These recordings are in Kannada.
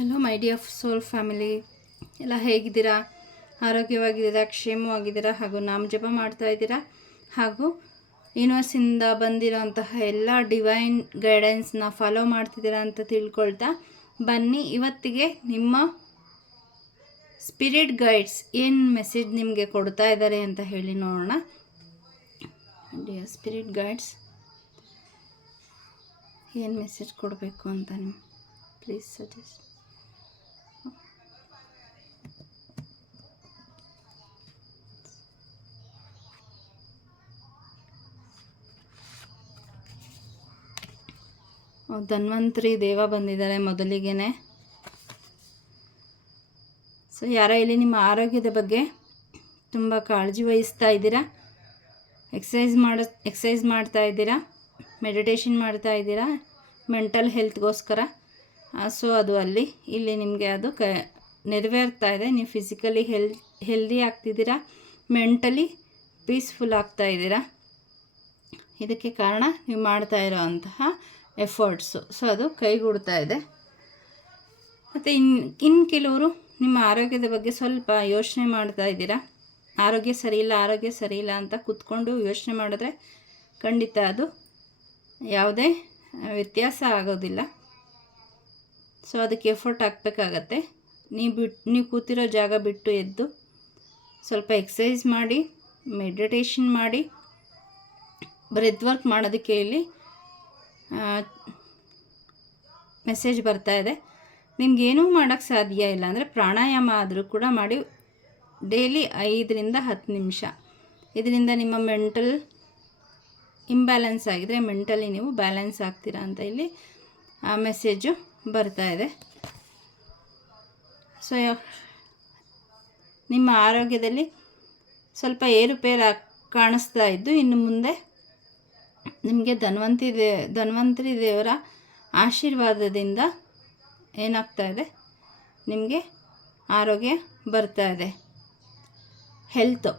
Hello, my dear soul family. ಎಲ್ಲ ಹೇಗಿದ್ದೀರಾ? ಆರೋಗ್ಯವಾಗಿದ್ದೀರಾ? ಕ್ಷೇಮವಾಗಿದ್ದೀರಾ? ಹಾಗೂ ನಾಮ ಜಪ ಮಾಡ್ತಾ ಇದ್ದೀರಾ? ಹಾಗೂ ಯೂನಿವರ್ಸಿಂದ ಬಂದಿರೋಂತಹ ಎಲ್ಲ ಡಿವೈನ್ ಗೈಡೆನ್ಸ್ನ ಫಾಲೋ ಮಾಡ್ತಿದ್ದೀರಾ ಅಂತ ತಿಳ್ಕೊಳ್ತಾ ಬನ್ನಿ. ಇವತ್ತಿಗೆ ನಿಮ್ಮ ಸ್ಪಿರಿಟ್ ಗೈಡ್ಸ್ ಏನು ಮೆಸೇಜ್ ನಿಮಗೆ ಕೊಡ್ತಾ ಇದ್ದಾರೆ ಅಂತ ಹೇಳಿ ನೋಡೋಣ. ಸ್ಪಿರಿಟ್ ಗೈಡ್ಸ್, ಏನು ಮೆಸೇಜ್ ಕೊಡಬೇಕು ಅಂತ ನೀವು ಪ್ಲೀಸ್ ಸಜೆಸ್ಟ್. ಧನ್ವಂತರಿ ದೇವ ಬಂದಿದ್ದಾರೆ ಮೊದಲಿಗೆನೆ. ಸೊ ಯಾರೋ ಇಲ್ಲಿ ನಿಮ್ಮ ಆರೋಗ್ಯದ ಬಗ್ಗೆ ತುಂಬ ಕಾಳಜಿ ವಹಿಸ್ತಾ ಇದ್ದೀರಾ? ಎಕ್ಸಸೈಸ್ ಮಾಡ ಎಕ್ಸಸೈಸ್ ಮಾಡ್ತಾ ಇದ್ದೀರಾ? ಮೆಡಿಟೇಷನ್ ಮಾಡ್ತಾ ಇದ್ದೀರಾ? ಮೆಂಟಲ್ ಹೆಲ್ತ್ಗೋಸ್ಕರ ಸೊ ಅದು ಅಲ್ಲಿ, ಇಲ್ಲಿ ನಿಮಗೆ ಅದು ಕ, ನೆರವೇರ್ತಾ ಇದೆ. ನೀವು ಫಿಸಿಕಲಿ ಹೆಲ್ ಹೆಲ್ದಿ ಆಗ್ತಿದ್ದೀರಾ? ಮೆಂಟಲಿ ಪೀಸ್ಫುಲ್ ಆಗ್ತಾ ಇದ್ದೀರಾ? ಇದಕ್ಕೆ ಕಾರಣ ನೀವು ಮಾಡ್ತಾ ಇರೋವಂತಹ ಎಫರ್ಟ್ಸು ಸೊ ಅದು ಕೈಗೂಡ್ತಾ ಇದೆ. ಮತ್ತು ಇನ್ ಇನ್ನು ಕೆಲವರು ನಿಮ್ಮ ಆರೋಗ್ಯದ ಬಗ್ಗೆ ಸ್ವಲ್ಪ ಯೋಚನೆ ಮಾಡ್ತಾ ಇದ್ದೀರಾ? ಆರೋಗ್ಯ ಸರಿಯಿಲ್ಲ ಆರೋಗ್ಯ ಸರಿಯಿಲ್ಲ ಅಂತ ಕೂತ್ಕೊಂಡು ಯೋಚನೆ ಮಾಡಿದ್ರೆ ಖಂಡಿತ ಅದು ಯಾವುದೇ ವ್ಯತ್ಯಾಸ ಆಗೋದಿಲ್ಲ. ಸೊ ಅದಕ್ಕೆ ಎಫರ್ಟ್ ಹಾಕಬೇಕಾಗತ್ತೆ. ನೀವು ಬಿಟ್ಟು ನೀವು ಕೂತಿರೋ ಜಾಗ ಬಿಟ್ಟು ಎದ್ದು ಸ್ವಲ್ಪ ಎಕ್ಸಸೈಸ್ ಮಾಡಿ ಮೆಡಿಟೇಷನ್ ಮಾಡಿ ಬ್ರೆತ್ ವರ್ಕ್ ಮಾಡೋದಕ್ಕೆ ಇಲ್ಲಿ ಮೆಸೇಜ್ ಬರ್ತಾ ಇದೆ. ನಿಮಗೇನೂ ಮಾಡೋಕ್ಕೆ ಸಾಧ್ಯ ಇಲ್ಲ ಅಂದರೆ ಪ್ರಾಣಾಯಾಮ ಆದರೂ ಕೂಡ ಮಾಡಿ ಡೈಲಿ ಐದರಿಂದ ಹತ್ತು ನಿಮಿಷ. ಇದರಿಂದ ನಿಮ್ಮ ಮೆಂಟಲ್ ಇಂಬ್ಯಾಲೆನ್ಸ್ ಆಗಿದರೆ ಮೆಂಟಲಿ ನೀವು ಬ್ಯಾಲೆನ್ಸ್ ಆಗ್ತೀರಾ ಅಂತ ಇಲ್ಲಿ ಆ ಮೆಸೇಜು ಬರ್ತಾ ಇದೆ. ಸೊ ನಿಮ್ಮ ಆರೋಗ್ಯದಲ್ಲಿ ಸ್ವಲ್ಪ ಏರುಪೇರು ಕಾಣಿಸ್ತಾ ಇದ್ದು ಇನ್ನು ಮುಂದೆ ನಿಮಗೆ ಧನ್ವಂತಿ ದೇ, ಧನ್ವಂತರಿ ದೇವರ ಆಶೀರ್ವಾದದಿಂದ ಏನಾಗ್ತಾ ಇದೆ? ನಿಮಗೆ ಆರೋಗ್ಯ ಬರ್ತಾ ಇದೆ. ಹೆಲ್ತು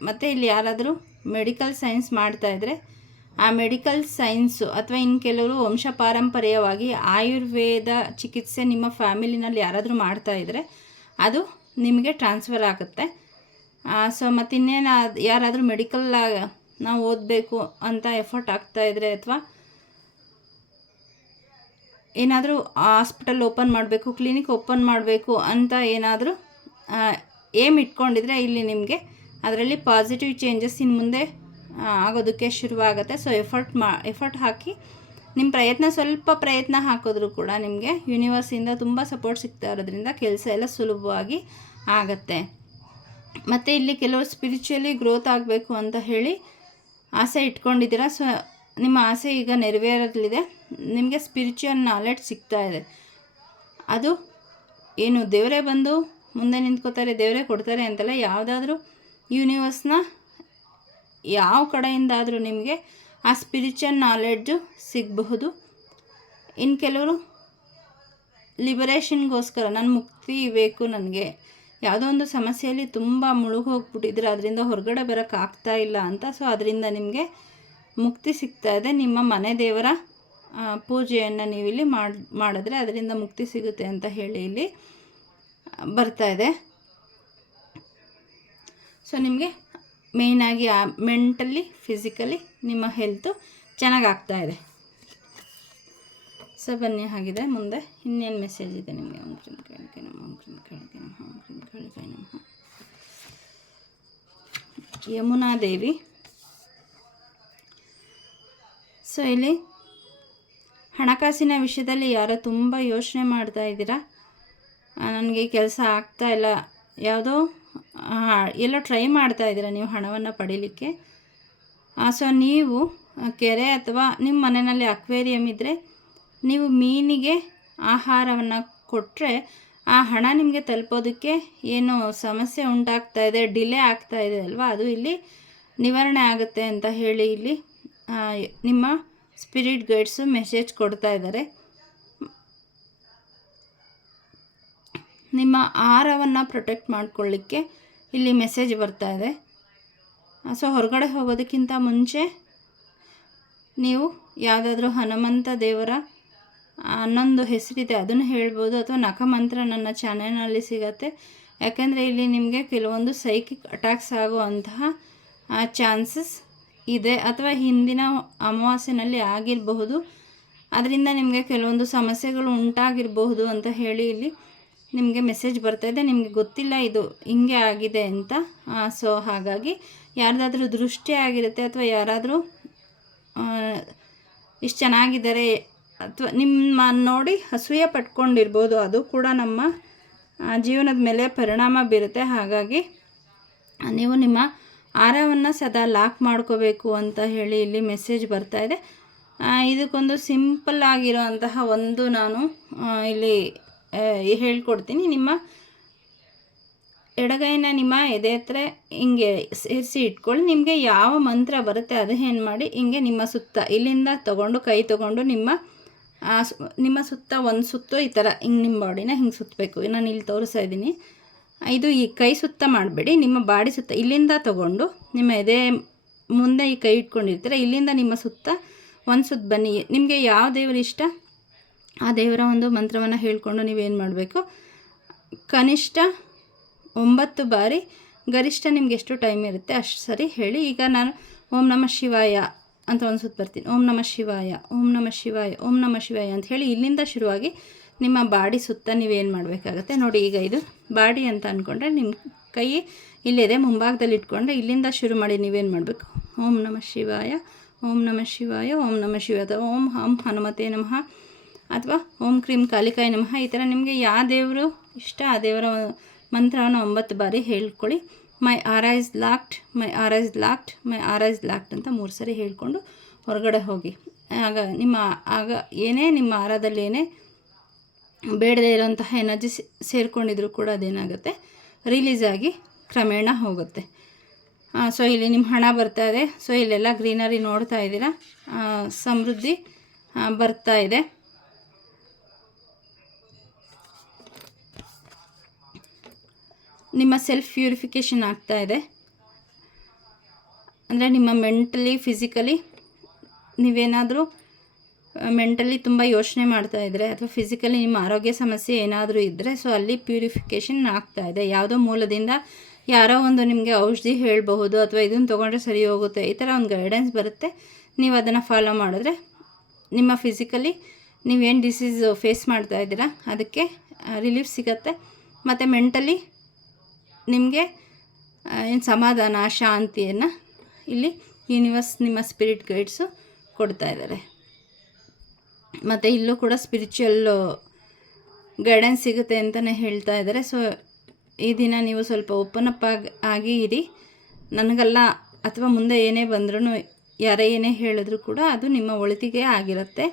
ಮತ್ತು ಇಲ್ಲಿ ಯಾರಾದರೂ ಮೆಡಿಕಲ್ ಸೈನ್ಸ್ ಮಾಡ್ತಾಯಿದ್ರೆ ಆ ಮೆಡಿಕಲ್ ಸೈನ್ಸು ಅಥವಾ ಇನ್ನು ಕೆಲವರು ವಂಶ ಪಾರಂಪರ್ಯವಾಗಿ ಆಯುರ್ವೇದ ಚಿಕಿತ್ಸೆ ನಿಮ್ಮ ಫ್ಯಾಮಿಲಿನಲ್ಲಿ ಯಾರಾದರೂ ಮಾಡ್ತಾಯಿದ್ರೆ ಅದು ನಿಮಗೆ ಟ್ರಾನ್ಸ್ಫರ್ ಆಗುತ್ತೆ. ಸೊ ಮತ್ತು ಇನ್ನೇನು ಯಾರಾದರೂ ಮೆಡಿಕಲ್ ನಾವು ಓದಬೇಕು ಅಂತ ಎಫರ್ಟ್ ಆಗ್ತಾ ಇದ್ರೆ ಅಥವಾ ಏನಾದರೂ ಹಾಸ್ಪಿಟಲ್ ಓಪನ್ ಮಾಡಬೇಕು ಕ್ಲಿನಿಕ್ ಓಪನ್ ಮಾಡಬೇಕು ಅಂತ ಏನಾದರೂ ಏಮ್ ಇಟ್ಕೊಂಡಿದ್ರೆ ಇಲ್ಲಿ ನಿಮಗೆ ಅದರಲ್ಲಿ ಪಾಸಿಟಿವ್ ಚೇಂಜಸ್ ಇನ್ನು ಮುಂದೆ ಆಗೋದಕ್ಕೆ ಶುರುವಾಗುತ್ತೆ. ಸೊ ಎಫರ್ಟ್ ಮಾ ಎಫರ್ಟ್ ಹಾಕಿ ನಿಮ್ಮ ಪ್ರಯತ್ನ, ಸ್ವಲ್ಪ ಪ್ರಯತ್ನ ಹಾಕಿದ್ರೂ ಕೂಡ ನಿಮಗೆ ಯೂನಿವರ್ಸಿಂದ ತುಂಬ ಸಪೋರ್ಟ್ ಸಿಗ್ತಾ ಇರೋದ್ರಿಂದ ಕೆಲಸ ಎಲ್ಲ ಸುಲಭವಾಗಿ ಆಗತ್ತೆ. ಮತ್ತು ಇಲ್ಲಿ ಕೆಲವರು ಸ್ಪಿರಿಚುವಲಿ ಗ್ರೋತ್ ಆಗಬೇಕು ಅಂತ ಹೇಳಿ ಆಸೆ ಇಟ್ಕೊಂಡಿದ್ದೀರಾ? ಸೊ, ನಿಮ್ಮ ಆಸೆ ಈಗ ನೆರವೇರಲಿದೆ. ನಿಮಗೆ ಸ್ಪಿರಿಚುವಲ್ ನಾಲೆಡ್ಜ್ ಸಿಗ್ತಾ ಇದೆ. ಅದು ಏನು, ದೇವರೇ ಬಂದು ಮುಂದೆ ನಿಂತ್ಕೋತಾರೆ, ದೇವರೇ ಕೊಡ್ತಾರೆ ಅಂತಲ್ಲ? ಯಾವುದಾದ್ರೂ ಯೂನಿವರ್ಸ್ನ ಯಾವ ಕಡೆಯಿಂದಾದರೂ ನಿಮಗೆ ಆ ಸ್ಪಿರಿಚುವಲ್ ನಾಲೆಡ್ಜು ಸಿಗಬಹುದು. ಇನ್ನು ಕೆಲವರು ಲಿಬರೇಷನ್ಗೋಸ್ಕರ ನನ್ನ ಮುಕ್ತಿ ಬೇಕು ನನಗೆ. ಯಾವುದೋ ಒಂದು ಸಮಸ್ಯೆಯಲ್ಲಿ ತುಂಬ ಮುಳುಗೋಗ್ಬಿಟ್ಟಿದ್ರೆ ಅದರಿಂದ ಹೊರಗಡೆ ಬರೋಕ್ಕಾಗ್ತಾ ಇಲ್ಲ ಅಂತ. ಸೊ ಅದರಿಂದ ನಿಮಗೆ ಮುಕ್ತಿ ಸಿಗ್ತಾ ಇದೆ. ನಿಮ್ಮ ಮನೆ ದೇವರ ಪೂಜೆಯನ್ನು ನೀವಿಲ್ಲಿ ಮಾಡಿ, ಮಾಡಿದ್ರೆ ಅದರಿಂದ ಮುಕ್ತಿ ಸಿಗುತ್ತೆ ಅಂತ ಹೇಳಿ ಇಲ್ಲಿ ಬರ್ತಾ ಇದೆ. ಸೊ ನಿಮಗೆ ಮೇಯ್ನಾಗಿ ಮೆಂಟಲಿ ಫಿಸಿಕಲಿ ನಿಮ್ಮ ಹೆಲ್ತು ಚೆನ್ನಾಗಾಗ್ತಾ ಇದೆ. ಸೊ ಬನ್ನಿ ಆಗಿದೆ ಮುಂದೆ ಇನ್ನೇನು ಮೆಸೇಜ್ ಇದೆ ನಿಮಗೆ? ಓಂ ಕ್ರೀಂ ಕೇಳಿಕೆ ನಮ್ಮ ಓಂ ಕ್ರೀಂ ಕೇಳಿಕೆ ನಮ್ಮ ಓಂ ಯಮುನಾ ದೇವಿ. ಸೊ ಇಲ್ಲಿ ಹಣಕಾಸಿನ ವಿಷಯದಲ್ಲಿ ಯಾರೋ ತುಂಬ ಯೋಚನೆ ಮಾಡ್ತಾ ಇದ್ದೀರಾ? ನನಗೆ ಕೆಲಸ ಆಗ್ತಾ ಇಲ್ಲ. ಯಾವುದೋ ಎಲ್ಲ ಟ್ರೈ ಮಾಡ್ತಾ ಇದ್ದೀರಾ ನೀವು ಹಣವನ್ನು ಪಡೀಲಿಕ್ಕೆ? ಸೊ ನೀವು ಕೆರೆ ಅಥವಾ ನಿಮ್ಮ ಮನೆಯಲ್ಲಿ ಅಕ್ವೇರಿಯಂ ಇದ್ದರೆ ನೀವು ಮೀನಿಗೆ ಆಹಾರವನ್ನು ಕೊಟ್ಟರೆ ಆ ಹಣ ನಿಮಗೆ ತಲುಪೋದಕ್ಕೆ ಏನು ಸಮಸ್ಯೆ ಉಂಟಾಗ್ತಾ ಇದೆ, ಡಿಲೇ ಆಗ್ತಾ ಇದೆ ಅಲ್ವಾ? ಅದು ಇಲ್ಲಿ ನಿವಾರಣೆ ಆಗುತ್ತೆ ಅಂತ ಹೇಳಿ ಇಲ್ಲಿ ನಿಮ್ಮ ಸ್ಪಿರಿಟ್ ಗೈಡ್ಸು ಮೆಸೇಜ್ ಕೊಡ್ತಾ ಇದ್ದಾರೆ. ನಿಮ್ಮ ಆಹಾರವನ್ನು ಪ್ರೊಟೆಕ್ಟ್ ಮಾಡ್ಕೊಳ್ಳಿಕ್ಕೆ ಇಲ್ಲಿ ಮೆಸೇಜ್ ಬರ್ತಾ ಇದೆ. ಸೊ, ಹೊರಗಡೆ ಹೋಗೋದಕ್ಕಿಂತ ಮುಂಚೆ ನೀವು ಯಾವುದಾದ್ರೂ ಹನುಮಂತ ದೇವರ ಹನ್ನೊಂದು ಹೆಸರಿದೆ. ಅದನ್ನು ಹೇಳ್ಬೋದು. ಅಥವಾ ನಖಮಂತ್ರ ನನ್ನ ಚಾನೆಲ್ನಲ್ಲಿ ಸಿಗತ್ತೆ. ಯಾಕೆಂದರೆ ಇಲ್ಲಿ ನಿಮಗೆ ಕೆಲವೊಂದು ಸೈಕಿಕ್ ಅಟ್ಯಾಕ್ಸ್ ಆಗುವಂತಹ ಚಾನ್ಸಸ್ ಇದೆ. ಅಥವಾ ಹಿಂದಿನ ಅಮಾವಾಸ್ಯೆನಲ್ಲಿ ಆಗಿರಬಹುದು. ಅದರಿಂದ ನಿಮಗೆ ಕೆಲವೊಂದು ಸಮಸ್ಯೆಗಳು ಉಂಟಾಗಿರಬಹುದು ಅಂತ ಹೇಳಿ ಇಲ್ಲಿ ನಿಮಗೆ ಮೆಸೇಜ್ ಬರ್ತಾ ಇದೆ. ನಿಮಗೆ ಗೊತ್ತಿಲ್ಲ ಇದು ಹಿಂಗೆ ಆಗಿದೆ ಅಂತ. ಸೊ ಹಾಗಾಗಿ ಯಾರ್ದಾದ್ರೂ ದೃಷ್ಟಿ ಆಗಿರುತ್ತೆ ಅಥವಾ ಯಾರಾದರೂ ಇಷ್ಟು ಚೆನ್ನಾಗಿದ್ದಾರೆ ಅಥವಾ ನಿಮ್ಮ ನೋಡಿ ಅಸೂಯೆ ಪಟ್ಕೊಂಡಿರ್ಬೋದು, ಅದು ಕೂಡ ನಮ್ಮ ಜೀವನದ ಮೇಲೆ ಪರಿಣಾಮ ಬೀರುತ್ತೆ. ಹಾಗಾಗಿ ನೀವು ನಿಮ್ಮ ಆರವನ್ನು ಸದಾ ಲಾಕ್ ಮಾಡ್ಕೋಬೇಕು ಅಂತ ಹೇಳಿ ಇಲ್ಲಿ ಮೆಸೇಜ್ ಬರ್ತಾ ಇದೆ. ಇದಕ್ಕೊಂದು ಸಿಂಪಲ್ ಆಗಿರುವಂತಹ ಒಂದು ನಾನು ಇಲ್ಲಿ ಹೇಳ್ಕೊಡ್ತೀನಿ. ನಿಮ್ಮ ಎಡಗೈನ ನಿಮ್ಮ ಎದೆ ಹತ್ರ ಹಿಂಗೆ ಸೇರಿಸಿ ಇಟ್ಕೊಳ್ಳಿ. ನಿಮಗೆ ಯಾವ ಮಂತ್ರ ಬರುತ್ತೆ ಅದು ಏನು ಮಾಡಿ, ಹಿಂಗೆ ನಿಮ್ಮ ಸುತ್ತ ಇಲ್ಲಿಂದ ತಗೊಂಡು, ಕೈ ತಗೊಂಡು ನಿಮ್ಮ ನಿಮ್ಮ ಸುತ್ತ ಒಂದು ಸುತ್ತು ಈ ಥರ ಹಿಂಗೆ ನಿಮ್ಮ ಬಾಡಿನ ಹಿಂಗೆ ಸುತ್ತಬೇಕು ನಾನು ಇಲ್ಲಿ ತೋರಿಸ್ತಾ ಇದ್ದೀನಿ. ಇದು ಈ ಕೈ ಸುತ್ತ ಮಾಡಬೇಡಿ. ನಿಮ್ಮ ಬಾಡಿ ಸುತ್ತ ಇಲ್ಲಿಂದ ತಗೊಂಡು ನಿಮ್ಮ ಎದೆ ಮುಂದೆ ಈ ಕೈ ಇಟ್ಕೊಂಡಿರ್ತೀರ, ಇಲ್ಲಿಂದ ನಿಮ್ಮ ಸುತ್ತ ಒಂದು ಸುತ್ತ ಬನ್ನಿ. ನಿಮಗೆ ಯಾವ ದೇವರು ಇಷ್ಟ? ಆ ದೇವರ ಒಂದು ಮಂತ್ರವನ್ನು ಹೇಳ್ಕೊಂಡು ನೀವೇನು ಮಾಡಬೇಕು? ಕನಿಷ್ಠ ಒಂಬತ್ತು ಬಾರಿ ಗರಿಷ್ಠ ನಿಮ್ಗೆ ಎಷ್ಟು ಟೈಮ್ ಇರುತ್ತೆ? ಅಷ್ಟು ಸರಿ ಹೇಳಿ. ಈಗ ನಾನು ಓಂ ನಮಃ ಶಿವಾಯ ಅಂತ ಒಂದು ಸುತ್ತ ಬರ್ತೀನಿ. ಓಂ ನಮಃ ಶಿವಾಯ, ಓಂ ನಮಃ ಶಿವಾಯ, ಓಂ ನಮಃ ಶಿವಾಯ ಅಂತ ಹೇಳಿ ಇಲ್ಲಿಂದ ಶುರುವಾಗಿ ನಿಮ್ಮ ಬಾಡಿ ಸುತ್ತ ನೀವೇನು ಮಾಡಬೇಕಾಗತ್ತೆ ನೋಡಿ ಈಗ ಇದು ಬಾಡಿ ಅಂತ ಅಂದ್ಕೊಂಡ್ರೆ ನಿಮ್ಮ ಕೈ ಇಲ್ಲಿದೆ, ಮುಂಭಾಗದಲ್ಲಿ ಇಟ್ಕೊಂಡ್ರೆ ಇಲ್ಲಿಂದ ಶುರು ಮಾಡಿ ನೀವೇನು ಮಾಡಬೇಕು? ಓಂ ನಮಃ ಶಿವಾಯ, ಓಂ ನಮಃ ಶಿವಾಯ, ಓಂ ನಮಃ ಶಿವಾಯ ಅಥವಾ ಓಂ ಹಂ ಹನುಮತೆ ನಮಃ ಅಥವಾ ಓಂ ಕ್ರೀಂ ಕಾಲಿಕಾಯಿ ನಮಃ ಈ ಥರ ನಿಮಗೆ ಯಾವ ದೇವರು ಇಷ್ಟ ಆ ದೇವರ ಮಂತ್ರವನ್ನು ಒಂಬತ್ತು ಬಾರಿ ಹೇಳ್ಕೊಳ್ಳಿ. My are eyes locked, my are eyes locked, my are eyes locked ಅಂತ ಮೂರು ಸರಿ ಹೇಳಿಕೊಂಡು ಹೊರಗಡೆ ಹೋಗಿ. ಆಗ ನಿಮ್ಮ, ಆಗ ಏನೇ ನಿಮ್ಮ ಆರದಲ್ಲಿ ಏನೇ ಬೇಡದೇ ಇರೋಂತಹ ಎನರ್ಜಿ ಸೇರಿಕೊಂಡಿದ್ರು ಕೂಡ ಅದೇನಾಗುತ್ತೆ? ರಿಲೀಸ್ ಆಗಿ ಕ್ರಮೇಣ ಹೋಗುತ್ತೆ. ಸೊ ಇಲ್ಲಿ ನಿಮ್ಮ ಹಣ ಬರ್ತಾ ಇದೆ. ಸೊ ಇಲ್ಲೆಲ್ಲ ಗ್ರೀನರಿ ನೋಡ್ತಾ ಇದ್ದೀರಾ? ಸಮೃದ್ಧಿ ಬರ್ತಾ ಇದೆ. ನಿಮ್ಮ ಸೆಲ್ಫ್ ಪ್ಯೂರಿಫಿಕೇಷನ್ ಆಗ್ತಾ ಇದೆ. ಅಂದರೆ ನಿಮ್ಮ ಮೆಂಟಲಿ ಫಿಸಿಕಲಿ ನೀವೇನಾದರೂ ಮೆಂಟಲಿ ತುಂಬ ಯೋಚನೆ ಮಾಡ್ತಾ ಇದ್ದರೆ ಅಥವಾ ಫಿಸಿಕಲಿ ನಿಮ್ಮ ಆರೋಗ್ಯ ಸಮಸ್ಯೆ ಏನಾದರೂ ಇದ್ದರೆ ಸೊ ಅಲ್ಲಿ ಪ್ಯೂರಿಫಿಕೇಷನ್ ಆಗ್ತಾ ಇದೆ. ಯಾವುದೋ ಮೂಲದಿಂದ ಯಾರೋ ಒಂದು ನಿಮಗೆ ಔಷಧಿ ಹೇಳಬಹುದು ಅಥವಾ ಇದನ್ನು ತೊಗೊಂಡ್ರೆ ಸರಿ ಹೋಗುತ್ತೆ, ಈ ಥರ ಒಂದು ಗೈಡೆನ್ಸ್ ಬರುತ್ತೆ. ನೀವು ಅದನ್ನು ಫಾಲೋ ಮಾಡಿದ್ರೆ ನಿಮ್ಮ ಫಿಸಿಕಲಿ ನೀವೇನು ಡಿಸೀಸ್ ಫೇಸ್ ಮಾಡ್ತಾ ಇದ್ದೀರಾ, ಅದಕ್ಕೆ ರಿಲೀಫ್ ಸಿಗತ್ತೆ. ಮತ್ತು ಮೆಂಟಲಿ ನಿಮಗೆ ಏನು ಸಮಾಧಾನ, ಶಾಂತಿಯನ್ನು ಇಲ್ಲಿ ಯೂನಿವರ್ಸ್ ನಿಮ್ಮ ಸ್ಪಿರಿಟ್ ಗೈಡ್ಸು ಕೊಡ್ತಾ ಇದ್ದಾರೆ ಮತ್ತು ಇಲ್ಲೂ ಕೂಡ ಸ್ಪಿರಿಚುವಲ್ ಗೈಡೆನ್ಸ್ ಸಿಗುತ್ತೆ ಅಂತಲೇ ಹೇಳ್ತಾ ಇದ್ದಾರೆ ಸೊ ಈ ದಿನ ನೀವು ಸ್ವಲ್ಪ ಓಪನ್ ಆಗಿ ಆಗಿ ಇರಿ. ನನಗಲ್ಲ ಅಥವಾ ಮುಂದೆ ಏನೇ ಬಂದ್ರೂ ಯಾರೇ ಏನೇ ಹೇಳಿದ್ರು ಕೂಡ ಅದು ನಿಮ್ಮ ಒಳಿತಿಗೆ ಆಗಿರುತ್ತೆ.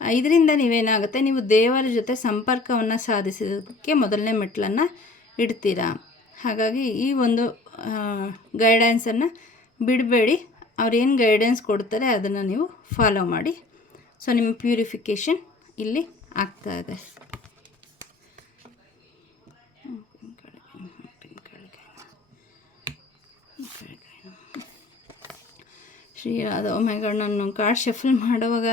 ಇದರಿಂದ ನೀವೇನಾಗುತ್ತೆ? ನೀವು ದೇವರ ಜೊತೆ ಸಂಪರ್ಕವನ್ನು ಸಾಧಿಸೋದಕ್ಕೆ ಮೊದಲನೇ ಮೆಟ್ಲನ್ನು ಇಡ್ತೀರಾ? ಹಾಗಾಗಿ ಈ ಒಂದು ಗೈಡೆನ್ಸನ್ನು ಬಿಡಬೇಡಿ. ಅವ್ರೇನು ಗೈಡೆನ್ಸ್ ಕೊಡ್ತಾರೆ ಅದನ್ನು ನೀವು ಫಾಲೋ ಮಾಡಿ. ಸೊ ನಿಮ್ಮ ಪ್ಯೂರಿಫಿಕೇಷನ್ ಇಲ್ಲಿ ಆಗ್ತಾ ಇದೆ. ಶ್ರೀ ರಾಧ ಒಮ್ಮೆಗಳು ನಾನು ಕಾರ್ಡ್ ಶಫಲ್ ಮಾಡುವಾಗ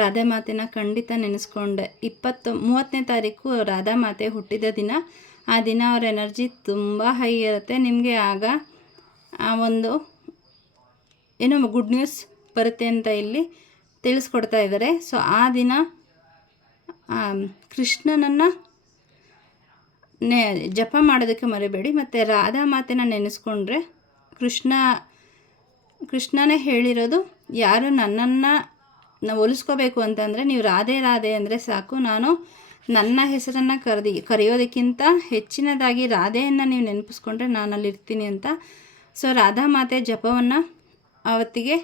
ರಾಧೆ ಮಾತೆನ ಖಂಡಿತ ನೆನೆಸ್ಕೊಂಡೆ. ಇಪ್ಪತ್ತು, ಮೂವತ್ತನೇ ತಾರೀಕು ರಾಧಾ ಮಾತೆ ಹುಟ್ಟಿದ ದಿನ ಆ ದಿನ ಅವ್ರ ಎನರ್ಜಿ ತುಂಬ ಹೈ ಇರುತ್ತೆ. ನಿಮಗೆ ಆಗ ಆ ಒಂದು ಏನೋ ಗುಡ್ ನ್ಯೂಸ್ ಬರುತ್ತೆ ಅಂತ ಇಲ್ಲಿ ತಿಳಿಸ್ಕೊಡ್ತಾ ಇದ್ದಾರೆ ಸೊ, ಆ ದಿನ ಕೃಷ್ಣನನ್ನು ನೆ, ಜಪ ಮಾಡೋದಕ್ಕೆ ಮರಿಬೇಡಿ. ಮತ್ತು ರಾಧಾ ಮಾತೆನ ನೆನೆಸ್ಕೊಂಡ್ರೆ ಕೃಷ್ಣ, ಕೃಷ್ಣನೇ ಹೇಳಿರೋದು, ಯಾರು ನನ್ನನ್ನು ನಾವು ಹೋಲಿಸ್ಕೋಬೇಕು ಅಂತಂದರೆ ನೀವು ರಾಧೆ ರಾಧೆ ಅಂದರೆ ಸಾಕು. ನಾನು ನನ್ನ ಹೆಸರನ್ನು ಕರೆದಿ, ಕರೆಯೋದಕ್ಕಿಂತ ಹೆಚ್ಚಿನದಾಗಿ ರಾಧೆಯನ್ನು ನೀವು ನೆನಪಿಸ್ಕೊಂಡ್ರೆ ನಾನು ಅಲ್ಲಿರ್ತೀನಿ ಅಂತ. ಸೊ, ರಾಧಾ ಮಾತೆ ಜಪವನ್ನು ಅವತ್ತಿಗೆ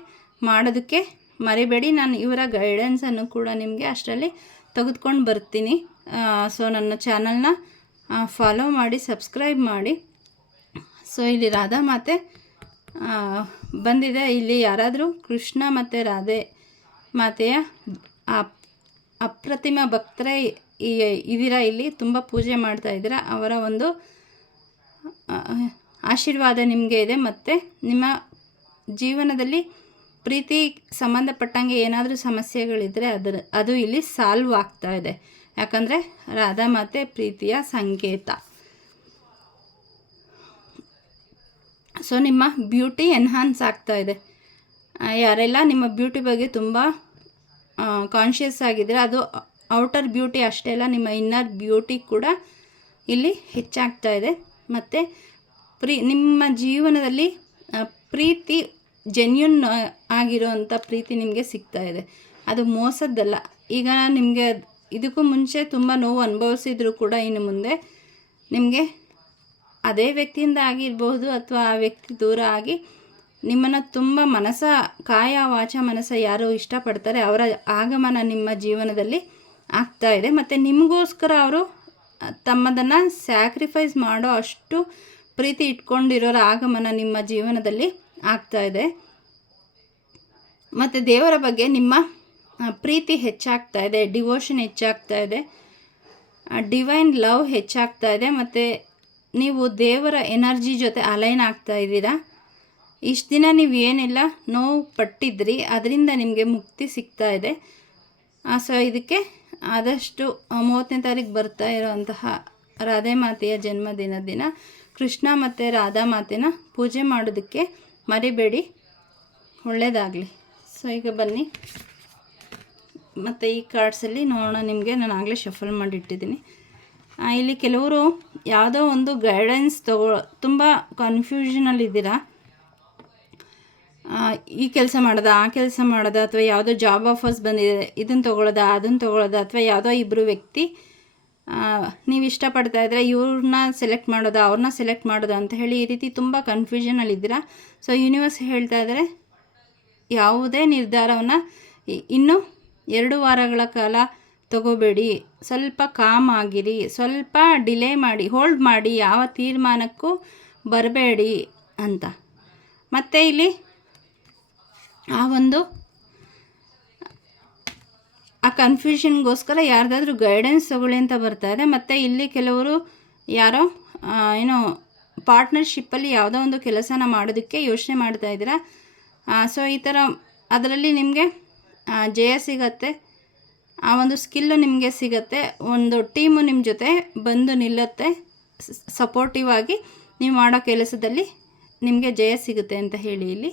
ಮಾಡೋದಕ್ಕೆ ಮರಿಬೇಡಿ. ನಾನು ಇವರ ಗೈಡೆನ್ಸನ್ನು ಕೂಡ ನಿಮಗೆ ಅಷ್ಟರಲ್ಲಿ ತೆಗೆದುಕೊಂಡು ಬರ್ತೀನಿ. ಸೊ, ನನ್ನ ಚಾನಲ್ನ ಫಾಲೋ ಮಾಡಿ ಸಬ್ಸ್ಕ್ರೈಬ್ ಮಾಡಿ. ಸೊ, ಇಲ್ಲಿ ರಾಧಾ ಮಾತೆ ಬಂದಿದೆ. ಇಲ್ಲಿ ಯಾರಾದರೂ ಕೃಷ್ಣ ಮತ್ತು ರಾಧೆ ಮಾತೆಯ ಅಪ್- ಅಪ್ರತಿಮ ಭಕ್ತರೇ ಈ ಇದ್ದೀರಾ ಇಲ್ಲಿ ತುಂಬ ಪೂಜೆ ಮಾಡ್ತಾ ಇದ್ದೀರಾ. ಅವರ ಒಂದು ಆಶೀರ್ವಾದ ನಿಮಗೆ ಇದೆ. ಮತ್ತು ನಿಮ್ಮ ಜೀವನದಲ್ಲಿ ಪ್ರೀತಿ ಸಂಬಂಧಪಟ್ಟಂಗೆ ಏನಾದರೂ ಸಮಸ್ಯೆಗಳಿದ್ದರೆ ಅದರ, ಅದು ಇಲ್ಲಿ ಸಾಲ್ವ್ ಆಗ್ತಾ ಇದೆ. ಯಾಕಂದರೆ ರಾಧಾ ಮಾತೆ ಪ್ರೀತಿಯ ಸಂಕೇತ. ಸೊ ನಿಮ್ಮ ಬ್ಯೂಟಿ ಎನ್ಹಾನ್ಸ್ ಆಗ್ತಾ ಇದೆ. ಯಾರೆಲ್ಲ ನಿಮ್ಮ ಬ್ಯೂಟಿ ಬಗ್ಗೆ ತುಂಬ ಕಾನ್ಷಿಯಸ್ ಆಗಿದ್ದರೆ ಅದು ಔಟರ್ ಬ್ಯೂಟಿ ಅಷ್ಟೇ ಅಲ್ಲ, ನಿಮ್ಮ ಇನ್ನರ್ ಬ್ಯೂಟಿ ಕೂಡ ಇಲ್ಲಿ ಹೆಚ್ಚಾಗ್ತಾ ಇದೆ. ಮತ್ತು ಪ್ರೀ, ನಿಮ್ಮ ಜೀವನದಲ್ಲಿ ಪ್ರೀತಿ ಜೆನ್ಯೂನ್ ಆಗಿರೋವಂಥ ಪ್ರೀತಿ ನಿಮಗೆ ಸಿಗ್ತಾ ಇದೆ. ಅದು ಮೋಸದ್ದಲ್ಲ. ಈಗ ನಿಮಗೆ ಇದಕ್ಕೂ ಮುಂಚೆ ತುಂಬ ನೋವು ಅನುಭವಿಸಿದ್ರು ಕೂಡ ಇನ್ನು ಮುಂದೆ ನಿಮಗೆ ಅದೇ ವ್ಯಕ್ತಿಯಿಂದ ಆಗಿರ್ಬೋದು ಅಥವಾ ಆ ವ್ಯಕ್ತಿ ದೂರ ಆಗಿ ನಿಮ್ಮನ್ನು ತುಂಬ ಮನಸ ಕಾಯ ವಾಚ ಮನಸ ಯಾರು ಇಷ್ಟಪಡ್ತಾರೆ. ಅವರ ಆಗಮನ ನಿಮ್ಮ ಜೀವನದಲ್ಲಿ ಆಗ್ತಾ ಇದೆ. ಮತ್ತು ನಿಮಗೋಸ್ಕರ ಅವರು ತಮ್ಮದನ್ನು ಸ್ಯಾಕ್ರಿಫೈಸ್ ಮಾಡೋ ಅಷ್ಟು ಪ್ರೀತಿ ಇಟ್ಕೊಂಡಿರೋರ ಆಗಮನ ನಿಮ್ಮ ಜೀವನದಲ್ಲಿ ಆಗ್ತಾ ಇದೆ. ಮತ್ತು ದೇವರ ಬಗ್ಗೆ ನಿಮ್ಮ ಪ್ರೀತಿ ಹೆಚ್ಚಾಗ್ತಾ ಇದೆ ಡಿವೋಷನ್ ಹೆಚ್ಚಾಗ್ತಾ ಇದೆ ಡಿವೈನ್ ಲವ್ ಹೆಚ್ಚಾಗ್ತಾ ಇದೆ, ಮತ್ತು ನೀವು ದೇವರ ಎನರ್ಜಿ ಜೊತೆ ಅಲೈನ್ ಆಗ್ತಾ ಇದ್ದೀರಾ? ಇಷ್ಟು ದಿನ ನೀವು ಏನೆಲ್ಲ, ನೋವು ಪಟ್ಟಿದ್ರಿ, ಅದರಿಂದ ನಿಮಗೆ ಮುಕ್ತಿ ಸಿಗ್ತಾ ಇದೆ. ಸೊ ಇದಕ್ಕೆ ಆದಷ್ಟು ಮೂವತ್ತನೇ ತಾರೀಕು ಬರ್ತಾ ಇರೋವಂತಹ ರಾಧೆ ಮಾತೆಯ ಜನ್ಮದಿನ ದಿನ ಕೃಷ್ಣ ಮತ್ತು ರಾಧಾ ಮಾತೆನ ಪೂಜೆ ಮಾಡೋದಕ್ಕೆ ಮರಿಬೇಡಿ. ಒಳ್ಳೆಯದಾಗಲಿ ಸೊ ಈಗ ಬನ್ನಿ. ಮತ್ತು ಈ ಕಾರ್ಡ್ಸಲ್ಲಿ ನೋಡೋಣ ನಿಮಗೆ. ನಾನು ಆಗಲೇ ಶಫಲ್ ಮಾಡಿಟ್ಟಿದ್ದೀನಿ. ಇಲ್ಲಿ ಕೆಲವರು ಯಾವುದೋ ಒಂದು ಗೈಡೆನ್ಸ್ ತಗೋ ತುಂಬ ಕನ್ಫ್ಯೂಷನಲ್ಲಿದ್ದೀರಾ ಈ ಕೆಲಸ ಮಾಡೋದ, ಆ ಕೆಲಸ ಮಾಡೋದ ಅಥವಾ ಯಾವುದೋ ಜಾಬ್ ಆಫರ್ಸ್ ಬಂದಿದೆ ಇದನ್ನು ತೊಗೊಳ್ಳೋದ ಅದನ್ನು ತೊಗೊಳ್ಳೋದ ಅಥವಾ ಯಾವುದೋ ಇಬ್ಬರು ವ್ಯಕ್ತಿ ನೀವು ಇಷ್ಟಪಡ್ತಾ ಇದ್ದರೆ ಇವ್ರನ್ನ ಸೆಲೆಕ್ಟ್ ಮಾಡೋದ ಅವ್ರನ್ನ ಸೆಲೆಕ್ಟ್ ಮಾಡೋದ ಅಂತ ಹೇಳಿ ಈ ರೀತಿ ತುಂಬ ಕನ್ಫ್ಯೂಷನಲ್ಲಿದ್ದೀರಾ ಸೊ ಯೂನಿವರ್ಸ್ ಹೇಳ್ತಾ ಇದ್ದರೆ ಯಾವುದೇ ನಿರ್ಧಾರವನ್ನು ಇನ್ನೂ ಎರಡು ವಾರಗಳ ಕಾಲ ತಗೋಬೇಡಿ. ಸ್ವಲ್ಪ ಕಾಮ್ ಆಗಿರಿ, ಸ್ವಲ್ಪ ಡಿಲೇ ಮಾಡಿ ಹೋಲ್ಡ್ ಮಾಡಿ, ಯಾವ ತೀರ್ಮಾನಕ್ಕೂ ಬರಬೇಡಿ ಅಂತ. ಮತ್ತು ಇಲ್ಲಿ ಆ ಒಂದು ಆ ಕನ್ಫ್ಯೂಷನ್ಗೋಸ್ಕರ ಯಾರ್ದಾದ್ರೂ ಗೈಡೆನ್ಸ್ ತಗೊಳ್ಳಿ ಅಂತ ಬರ್ತಾ ಇದೆ. ಮತ್ತು ಇಲ್ಲಿ ಕೆಲವರು ಯಾರೋ ಏನೋ ಪಾರ್ಟ್ನರ್ಶಿಪ್ಪಲ್ಲಿ ಯಾವುದೋ ಒಂದು ಕೆಲಸನ ಮಾಡೋದಕ್ಕೆ ಯೋಚನೆ ಮಾಡ್ತಾ ಇದ್ದೀರಾ? ಸೊ ಈ ಥರ ಅದರಲ್ಲಿ ನಿಮಗೆ ಜಯ ಸಿಗತ್ತೆ. ಆ ಒಂದು ಸ್ಕಿಲ್ಲು ನಿಮಗೆ ಸಿಗತ್ತೆ. ಒಂದು ಟೀಮು ನಿಮ್ಮ ಜೊತೆ ಬಂದು ನಿಲ್ಲುತ್ತೆ. ಸಪೋರ್ಟಿವ್ ಆಗಿ ನೀವು ಮಾಡೋ ಕೆಲಸದಲ್ಲಿ ನಿಮಗೆ ಜಯ ಸಿಗುತ್ತೆ ಅಂತ ಹೇಳಿ ಇಲ್ಲಿ.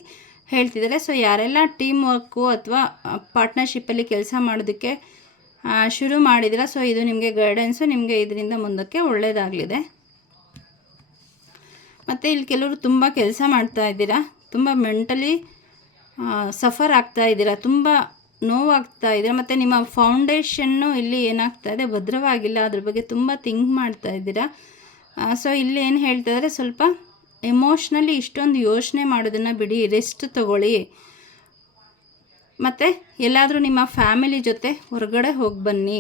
ಹೇಳ್ತಿದ್ದಾರೆ. ಸೊ ಯಾರೆಲ್ಲ ಟೀಮ್ ವರ್ಕು ಅಥವಾ ಪಾರ್ಟ್ನರ್ಶಿಪ್ಪಲ್ಲಿ ಕೆಲಸ ಮಾಡೋದಕ್ಕೆ ಶುರು ಮಾಡಿದಿರ ಸೊ ಇದು ನಿಮಗೆ ಗೈಡೆನ್ಸು ನಿಮಗೆ ಇದರಿಂದ ಮುಂದಕ್ಕೆ ಒಳ್ಳೆಯದಾಗಲಿದೆ ಮತ್ತು ಇಲ್ಲಿ ಕೆಲವರು ತುಂಬ ಕೆಲಸ ಮಾಡ್ತಾ ಇದ್ದೀರಾ, ತುಂಬ ಮೆಂಟಲಿ ಸಫರ್ ಆಗ್ತಾ ಇದ್ದೀರಾ, ತುಂಬ ನೋವಾಗ್ತಾ ಇದ್ದೀರಾ, ಮತ್ತು ನಿಮ್ಮ ಫೌಂಡೇಶನ್ನು ಇಲ್ಲಿ ಏನಾಗ್ತಾ ಇದೆ, ಭದ್ರವಾಗಿಲ್ಲ, ಅದ್ರ ಬಗ್ಗೆ ತುಂಬ ಥಿಂಕ್ ಮಾಡ್ತಾ ಇದ್ದೀರಾ. ಸೊ ಇಲ್ಲಿ ಏನು ಹೇಳ್ತಾ ಇದ್ದಾರೆ, ಸ್ವಲ್ಪ ಎಮೋಷ್ನಲಿ ಇಷ್ಟೊಂದು ಯೋಚನೆ ಮಾಡೋದನ್ನು ಬಿಡಿ ರೆಸ್ಟ್ ತಗೊಳ್ಳಿ. ಮತ್ತು ಎಲ್ಲಾದರೂ ನಿಮ್ಮ ಫ್ಯಾಮಿಲಿ ಜೊತೆ ಹೊರಗಡೆ ಹೋಗಿ ಬನ್ನಿ.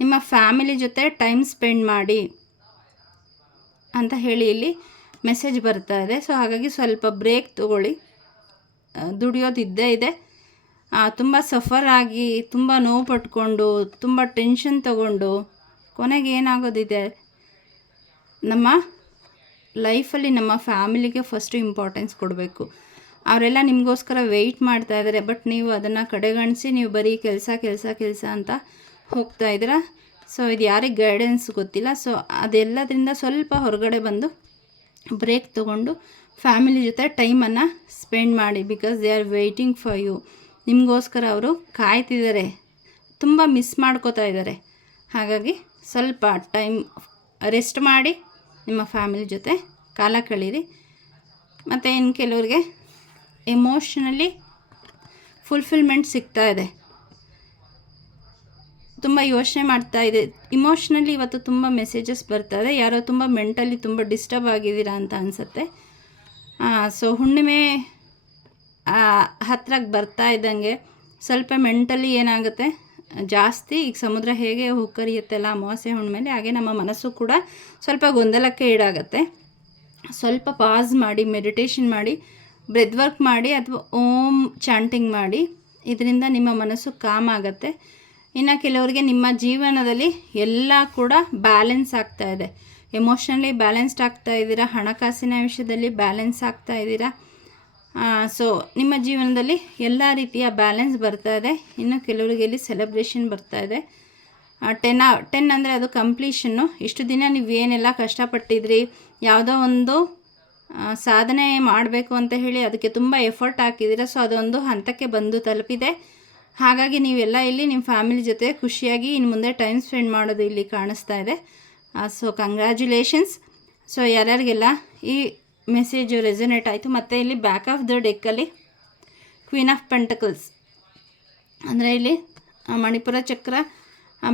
ನಿಮ್ಮ ಫ್ಯಾಮಿಲಿ ಜೊತೆ ಟೈಮ್ ಸ್ಪೆಂಡ್ ಮಾಡಿ ಅಂತ ಹೇಳಿ ಇಲ್ಲಿ ಮೆಸೇಜ್ ಬರ್ತಾ ಇದೆ. ಸೊ ಹಾಗಾಗಿ ಸ್ವಲ್ಪ ಬ್ರೇಕ್ ತಗೊಳ್ಳಿ. ದುಡಿಯೋದಿದ್ದೇ ಇದೆ. ತುಂಬ ಸಫರ್ ಆಗಿ, ತುಂಬ ನೋವು ಪಟ್ಕೊಂಡು, ತುಂಬ ಟೆನ್ಷನ್ ತಗೊಂಡು ಕೊನೆಗೆ ಏನಾಗೋದಿದೆ? ನಮ್ಮ ಲೈಫಲ್ಲಿ ನಮ್ಮ ಫ್ಯಾಮಿಲಿಗೆ ಫಸ್ಟು ಇಂಪಾರ್ಟೆನ್ಸ್ ಕೊಡಬೇಕು. ಅವರೆಲ್ಲ ನಿಮಗೋಸ್ಕರ ವೆಯ್ಟ್ ಮಾಡ್ತಾ ಇದ್ದಾರೆ, ಬಟ್ ನೀವು ಅದನ್ನು ಕಡೆಗಣಿಸಿ ನೀವು ಬರೀ ಕೆಲಸ ಕೆಲಸ ಕೆಲಸ ಅಂತ ಹೋಗ್ತಾ ಇದ್ದೀರಾ? ಸೊ, ಇದು ಯಾರಿಗೆ ಗೈಡೆನ್ಸ್ ಗೊತ್ತಿಲ್ಲ. ಸೊ, ಅದೆಲ್ಲದರಿಂದ ಸ್ವಲ್ಪ ಹೊರಗಡೆ ಬಂದು ಬ್ರೇಕ್ ತೊಗೊಂಡು ಫ್ಯಾಮಿಲಿ ಜೊತೆ ಟೈಮನ್ನು ಸ್ಪೆಂಡ್ ಮಾಡಿ because they are waiting for you ನಿಮಗೋಸ್ಕರ ಅವರು ಕಾಯ್ತಿದ್ದಾರೆ. ತುಂಬ ಮಿಸ್ ಮಾಡ್ಕೋತಾ ಇದ್ದಾರೆ. ಹಾಗಾಗಿ ಸ್ವಲ್ಪ ಟೈಮ್ ರೆಸ್ಟ್ ಮಾಡಿ ನಿಮ್ಮ ಫ್ಯಾಮಿಲಿ ಜೊತೆ ಕಾಲ ಕಳೀರಿ. ಮತ್ತು ಇನ್ನು ಕೆಲವ್ರಿಗೆ ಎಮೋಷ್ನಲಿ ಫುಲ್ಫಿಲ್ಮೆಂಟ್ ಸಿಗ್ತಾ ಇದೆ. ತುಂಬ ಯೋಚನೆ ಮಾಡ್ತಾ ಇದೆ. ಇಮೋಷ್ನಲಿ ಇವತ್ತು ತುಂಬ ಮೆಸೇಜಸ್ ಬರ್ತಾ ಇದೆ. ಯಾರೋ ತುಂಬ ಮೆಂಟಲಿ ತುಂಬ ಡಿಸ್ಟರ್ಬ್ ಆಗಿದ್ದೀರಾ ಅಂತ ಅನಿಸುತ್ತೆ. ಸೊ ಹುಣ್ಣಿಮೆ ಹತ್ರಕ್ಕೆ ಬರ್ತಾ ಇದ್ದಂಗೆ ಸ್ವಲ್ಪ ಮೆಂಟಲಿ ಏನಾಗುತ್ತೆ? ಜಾಸ್ತಿ, ಈಗ ಸಮುದ್ರ ಹೇಗೆ ಹುಕ್ಕರಿಯುತ್ತೆಲ್ಲ ಅಮಾವಾಸ್ಯೆ ಹುಣ್ಮೇಲೆ, ಹಾಗೆ ನಮ್ಮ ಮನಸ್ಸು ಕೂಡ ಸ್ವಲ್ಪ ಗೊಂದಲಕ್ಕೆ ಈಡಾಗತ್ತೆ. ಸ್ವಲ್ಪ ಪಾಸ್ ಮಾಡಿ ಮೆಡಿಟೇಷನ್ ಮಾಡಿ ಬ್ರೆದ್ ವರ್ಕ್ ಮಾಡಿ, ಅಥವಾ ಓಮ್ ಚಾಂಟಿಂಗ್ ಮಾಡಿ, ಇದರಿಂದ ನಿಮ್ಮ ಮನಸ್ಸು ಕಾಮ್ ಆಗುತ್ತೆ. ಇನ್ನು ಕೆಲವರಿಗೆ ನಿಮ್ಮ ಜೀವನದಲ್ಲಿ ಎಲ್ಲ ಕೂಡ ಬ್ಯಾಲೆನ್ಸ್ ಆಗ್ತಾ ಇದೆ. ಎಮೋಷ್ನಲಿ ಬ್ಯಾಲೆನ್ಸ್ಡ್ ಆಗ್ತಾ ಇದ್ದೀರಾ? ಹಣಕಾಸಿನ ವಿಷಯದಲ್ಲಿ ಬ್ಯಾಲೆನ್ಸ್ ಆಗ್ತಾ ಇದ್ದೀರಾ? ಸೊ ನಿಮ್ಮ ಜೀವನದಲ್ಲಿ ಎಲ್ಲ ರೀತಿಯ ಬ್ಯಾಲೆನ್ಸ್ ಬರ್ತಾ ಇದೆ. ಇನ್ನು ಕೆಲವರಿಗೆ ಇಲ್ಲಿ ಸೆಲೆಬ್ರೇಷನ್ ಬರ್ತಾ ಇದೆ. ಟೆನ್ ಟೆನ್ ಅಂದರೆ ಅದು ಕಂಪ್ಲೀಷನ್ನು ಇಷ್ಟು ದಿನ ನೀವು ಏನೆಲ್ಲ ಕಷ್ಟಪಟ್ಟಿದ್ರಿ, ಯಾವುದೋ ಒಂದು ಸಾಧನೆ ಮಾಡಬೇಕು ಅಂತ ಹೇಳಿ ಅದಕ್ಕೆ ತುಂಬ ಎಫರ್ಟ್ ಹಾಕಿದ್ದೀರ. ಸೊ ಅದೊಂದು ಹಂತಕ್ಕೆ ಬಂದು ತಲುಪಿದೆ. ಹಾಗಾಗಿ ನೀವೆಲ್ಲ ಇಲ್ಲಿ ನಿಮ್ಮ ಫ್ಯಾಮಿಲಿ ಜೊತೆ ಖುಷಿಯಾಗಿ ಇನ್ನು ಮುಂದೆ ಟೈಮ್ ಸ್ಪೆಂಡ್ ಮಾಡೋದು ಇಲ್ಲಿ ಕಾಣಿಸ್ತಾ ಇದೆ. ಸೊ ಕಂಗ್ರ್ಯಾಚುಲೇಷನ್ಸ್ ಸೊ ಯಾರ್ಯಾರಿಗೆಲ್ಲ ಈ ಮೆಸೇಜು ರೆಸೊನೇಟ್ ಆಯಿತು. ಮತ್ತು ಇಲ್ಲಿ ಬ್ಯಾಕ್ ಆಫ್ ದ ಡೆಕ್ಕಲ್ಲಿ ಕ್ವೀನ್ ಆಫ್ ಪೆಂಟಕಲ್ಸ್ ಅಂದರೆ ಇಲ್ಲಿ ಮಣಿಪುರ ಚಕ್ರ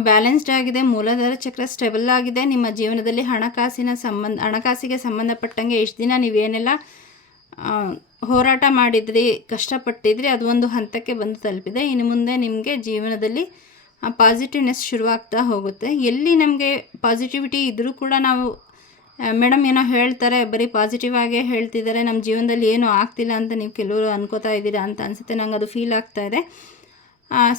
ಬ್ಯಾಲೆನ್ಸ್ಡ್ ಆಗಿದೆ ಮೂಲಾಧಾರ ಚಕ್ರ ಸ್ಟೆಬಲ್ ಆಗಿದೆ. ನಿಮ್ಮ ಜೀವನದಲ್ಲಿ ಹಣಕಾಸಿನ ಸಂಬಂಧ, ಹಣಕಾಸಿಗೆ ಸಂಬಂಧಪಟ್ಟಂಗೆ ಎಷ್ಟು ದಿನ ನೀವೇನೆಲ್ಲ ಹೋರಾಟ ಮಾಡಿದ್ರಿ, ಕಷ್ಟಪಟ್ಟಿದ್ರಿ, ಅದು ಒಂದು ಹಂತಕ್ಕೆ ಬಂದು ತಲುಪಿದೆ. ಇನ್ನು ಮುಂದೆ ನಿಮಗೆ ಜೀವನದಲ್ಲಿ ಪಾಸಿಟಿವ್ನೆಸ್ ಶುರುವಾಗ್ತಾ ಹೋಗುತ್ತೆ. ಎಲ್ಲಿ ನಮಗೆ ಪಾಸಿಟಿವಿಟಿ ಇದ್ದರೂ ಕೂಡ ನಾವು ಮೇಡಮ್ ಏನೋ ಹೇಳ್ತಾರೆ, ಬರೀ ಪಾಸಿಟಿವ್ ಆಗೇ ಹೇಳ್ತಿದ್ದಾರೆ ನಮ್ಮ ಜೀವನದಲ್ಲಿ ಏನೂ ಆಗ್ತಿಲ್ಲ ಅಂತ ನೀವು ಕೆಲವರು ಅನ್ಕೋತಾ ಇದ್ದೀರಾ ಅಂತ ಅನಿಸುತ್ತೆ, ನಂಗೆ ಅದು ಫೀಲ್ ಆಗ್ತಾ ಇದೆ.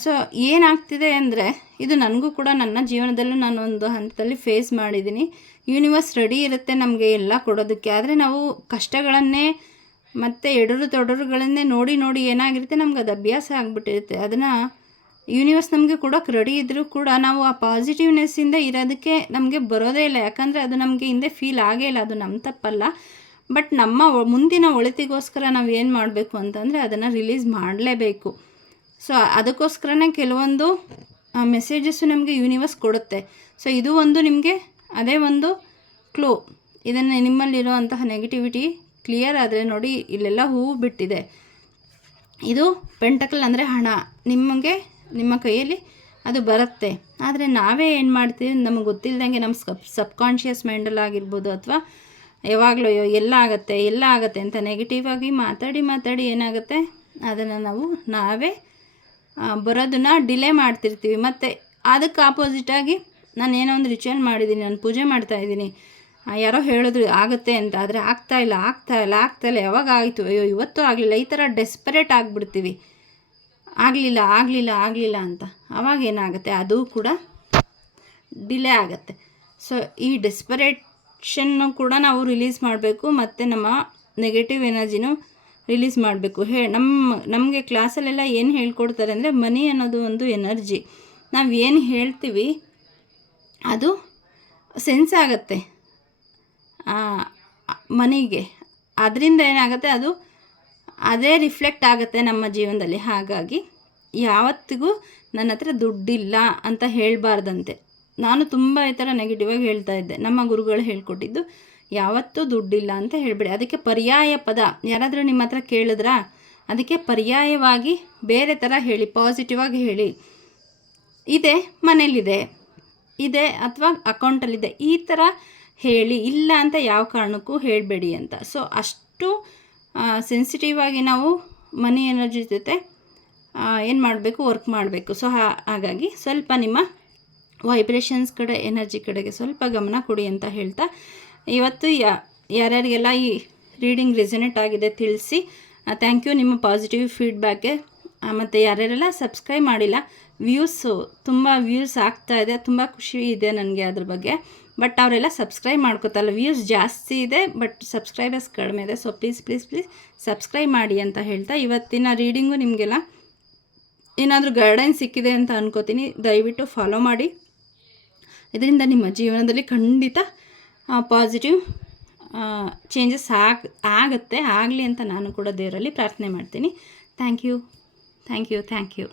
ಸೊ ಏನಾಗ್ತಿದೆ ಅಂದರೆ, ಇದು ನನಗೂ ಕೂಡ ನನ್ನ ಜೀವನದಲ್ಲೂ ನಾನು ಒಂದು ಹಂತದಲ್ಲಿ ಫೇಸ್ ಮಾಡಿದ್ದೀನಿ. ಯೂನಿವರ್ಸ್ ರೆಡಿ ಇರುತ್ತೆ ನಮಗೆ ಎಲ್ಲ ಕೊಡೋದಕ್ಕೆ. ಆದರೆ ನಾವು ಕಷ್ಟಗಳನ್ನೇ ಮತ್ತು ಎಡರು ತೊಡರುಗಳನ್ನೇ ನೋಡಿ ನೋಡಿ ಏನಾಗಿರುತ್ತೆ, ನಮ್ಗೆ ಅದು ಅಭ್ಯಾಸ ಆಗಿಬಿಟ್ಟಿರುತ್ತೆ. ಅದನ್ನು ಯೂನಿವರ್ಸ್ ನಮಗೆ ಕೊಡೋಕೆ ರೆಡಿ ಇದ್ದರೂ ಕೂಡ ನಾವು ಆ ಪಾಸಿಟಿವ್ನೆಸ್ಸಿಂದ ಇರೋದಕ್ಕೆ ನಮಗೆ ಬರೋದೇ ಇಲ್ಲ. ಯಾಕಂದರೆ ಅದು ನಮಗೆ ಹಿಂದೆ ಫೀಲ್ ಆಗೇ ಇಲ್ಲ. ಅದು ನಮ್ಮ ತಪ್ಪಲ್ಲ. ಬಟ್ ನಮ್ಮ ಮುಂದಿನ ಒಳಿತಿಗೋಸ್ಕರ ನಾವು ಏನು ಮಾಡಬೇಕು ಅಂತಂದರೆ ಅದನ್ನು ರಿಲೀಸ್ ಮಾಡಲೇಬೇಕು. ಸೊ ಅದಕ್ಕೋಸ್ಕರನೇ ಕೆಲವೊಂದು ಮೆಸೇಜಸ್ಸು ನಮಗೆ ಯೂನಿವರ್ಸ್ ಕೊಡುತ್ತೆ. ಸೊ ಇದು ಒಂದು ನಿಮಗೆ, ಅದೇ ಒಂದು ಕ್ಲೂ ಇದನ್ನು ನಿಮ್ಮಲ್ಲಿರುವಂತಹ ನೆಗೆಟಿವಿಟಿ ಕ್ಲಿಯರ್ ಆದರೆ ನೋಡಿ, ಇಲ್ಲೆಲ್ಲ ಹೂವು ಬಿಟ್ಟಿದೆ. ಇದು ಪೆಂಟಕಲ್ ಅಂದರೆ ಹಣ. ನಿಮಗೆ ನಿಮ್ಮ ಕೈಯಲ್ಲಿ ಅದು ಬರುತ್ತೆ. ಆದರೆ ನಾವೇ ಏನು ಮಾಡ್ತೀವಿ? ನಮಗೆ ಗೊತ್ತಿಲ್ಲದಂಗೆ ನಮ್ಮ ಸಬ್ ಸಬ್ಕಾನ್ಷಿಯಸ್ ಮೈಂಡಲ್ಲಿ ಆಗಿರ್ಬೋದು ಅಥವಾ ಯಾವಾಗಲೂ ಅಯ್ಯೋ ಎಲ್ಲ ಆಗುತ್ತೆ ಎಲ್ಲ ಆಗುತ್ತೆ ಅಂತ ನೆಗೆಟಿವ್ ಆಗಿ ಮಾತಾಡಿ ಮಾತಾಡಿ ಏನಾಗುತ್ತೆ? ಅದನ್ನು ನಾವು ನಾವೇ ಬರೋದನ್ನು ಡಿಲೇ ಮಾಡ್ತಿರ್ತೀವಿ. ಮತ್ತು ಅದಕ್ಕೆ ಆಪೋಸಿಟಾಗಿ ನಾನು ಏನೋ ಒಂದು ರಿಚುವಲ್ ಮಾಡಿದ್ದೀನಿ ನಾನು ಪೂಜೆ ಮಾಡ್ತಾ ಇದ್ದೀನಿ. ಆ, ಯಾರೋ ಹೇಳಿದ್ರು ಆಗುತ್ತೆ ಅಂತ. ಆದರೆ ಆಗ್ತಾ ಇಲ್ಲ ಆಗ್ತಾ ಇಲ್ಲ ಆಗ್ತಾ ಇಲ್ಲ. ಯಾವಾಗ ಆಯಿತು? ಅಯ್ಯೋ ಇವತ್ತು ಆಗಲಿಲ್ಲ. ಈ ಥರ ಡೆಸ್ಪರೇಟ್ ಆಗಿಬಿಡ್ತೀವಿ. ಆಗಲಿಲ್ಲ ಆಗಲಿಲ್ಲ ಆಗಲಿಲ್ಲ ಅಂತ. ಅವಾಗ ಏನಾಗುತ್ತೆ? ಅದು ಕೂಡ ಡಿಲೇ ಆಗುತ್ತೆ. ಸೊ ಈ ಡೆಸ್ಪರೇಷನ್ನು ಕೂಡ ನಾವು ರಿಲೀಸ್ ಮಾಡಬೇಕು, ಮತ್ತು ನಮ್ಮ ನೆಗೆಟಿವ್ ಎನರ್ಜಿನೂ ರಿಲೀಸ್ ಮಾಡಬೇಕು. ಹೇ ನಮ್ಮ ನಮಗೆ ಕ್ಲಾಸಲ್ಲೆಲ್ಲ ಏನು ಹೇಳ್ಕೊಡ್ತಾರೆ ಅಂದರೆ ಮನಿ ಅನ್ನೋದು ಒಂದು ಎನರ್ಜಿ ನಾವು ಏನು ಹೇಳ್ತೀವಿ, ಅದು ಸೆನ್ಸ್ ಆಗುತ್ತೆ. ಮನಿಗೆ. ಅದರಿಂದ ಏನಾಗುತ್ತೆ? ಅದು ಅದೇ ರಿಫ್ಲೆಕ್ಟ್ ಆಗುತ್ತೆ ನಮ್ಮ ಜೀವನದಲ್ಲಿ. ಹಾಗಾಗಿ ಯಾವತ್ತಿಗೂ ನನ್ನ ಹತ್ರ ದುಡ್ಡಿಲ್ಲ ಅಂತ ಹೇಳಬಾರ್ದಂತೆ. ನಾನು ತುಂಬ ಈ ಥರ ನೆಗೆಟಿವ್ ಆಗಿ ಹೇಳ್ತಾ ಇದ್ದೆ. ನಮ್ಮ ಗುರುಗಳು ಹೇಳ್ಕೊಟ್ಟಿದ್ದು, ಯಾವತ್ತೂ ದುಡ್ಡಿಲ್ಲ ಅಂತ ಹೇಳಬೇಡಿ. ಅದಕ್ಕೆ ಪರ್ಯಾಯ ಪದ, ಯಾರಾದರೂ ನಿಮ್ಮ ಹತ್ರ ಕೇಳಿದ್ರಾ? ಅದಕ್ಕೆ ಪರ್ಯಾಯವಾಗಿ ಬೇರೆ ಥರ ಹೇಳಿ ಪಾಸಿಟಿವ್ ಆಗಿ ಹೇಳಿ. ಇದೆ, ಮನೇಲಿದೆ. ಇದೆ ಅಥವಾ ಅಕೌಂಟಲ್ಲಿದೆ ಈ ಥರ ಹೇಳಿ, ಇಲ್ಲ ಅಂತ ಯಾವ ಕಾರಣಕ್ಕೂ ಹೇಳಬೇಡಿ ಅಂತ. ಸೊ ಅಷ್ಟು ಸೆನ್ಸಿಟಿವ್ ಆಗಿ ನಾವು ಮನಿ ಎನರ್ಜಿ ಜೊತೆ ಏನು ಮಾಡಬೇಕು ವರ್ಕ್ ಮಾಡಬೇಕು. ಸೊ ಹಾಗಾಗಿ ಸ್ವಲ್ಪ ನಿಮ್ಮ ವೈಬ್ರೇಷನ್ಸ್ ಕಡೆ ಎನರ್ಜಿ ಕಡೆಗೆ ಸ್ವಲ್ಪ ಗಮನ ಕೊಡಿ ಅಂತ ಹೇಳ್ತಾ, ಇವತ್ತು ಯಾ, ಯಾರ್ಯಾರಿಗೆಲ್ಲ ಈ ರೀಡಿಂಗ್ ರೆಸನೇಟ್ ಆಗಿದೆ ತಿಳಿಸಿ ಥ್ಯಾಂಕ್ ಯು ನಿಮ್ಮ ಪಾಸಿಟಿವ್ ಫೀಡ್ಬ್ಯಾಕ್ಗೆ ಮತ್ತು ಯಾರ್ಯಾರೆಲ್ಲ ಸಬ್ಸ್ಕ್ರೈಬ್ ಮಾಡಿಲ್ಲ ವ್ಯೂಸು ತುಂಬ ವ್ಯೂಸ್ ಆಗ್ತಾ ಇದೆ, ತುಂಬ ಖುಷಿ ಇದೆ ನನಗೆ ಅದ್ರ ಬಗ್ಗೆ. ಬಟ್ ಅವರೆಲ್ಲ ಸಬ್ಸ್ಕ್ರೈಬ್ ಮಾಡ್ಕೋತಲ್ಲ ವ್ಯೂಸ್ ಜಾಸ್ತಿ ಇದೆ ಬಟ್ ಸಬ್ಸ್ಕ್ರೈಬರ್ಸ್ ಕಡಿಮೆ ಇದೆ. So please please please subscribe ಮಾಡಿ ಅಂತ ಹೇಳ್ತಾ ಇವತ್ತಿನ ರೀಡಿಂಗು ನಿಮಗೆಲ್ಲ ಏನಾದರೂ ಗೈಡೆನ್ಸ್ ಸಿಕ್ಕಿದೆ ಅಂತ ಅನ್ಕೋತೀನಿ. ದಯವಿಟ್ಟು ಫಾಲೋ ಮಾಡಿ. ಇದರಿಂದ ನಿಮ್ಮ ಜೀವನದಲ್ಲಿ ಖಂಡಿತ ಪಾಸಿಟಿವ್ ಚೇಂಜಸ್ ಆಗ, ಆಗುತ್ತೆ, ಆಗಲಿ ಅಂತ ನಾನು ಕೂಡ ದೇವರಲ್ಲಿ ಪ್ರಾರ್ಥನೆ ಮಾಡ್ತೀನಿ. Thank you thank you thank you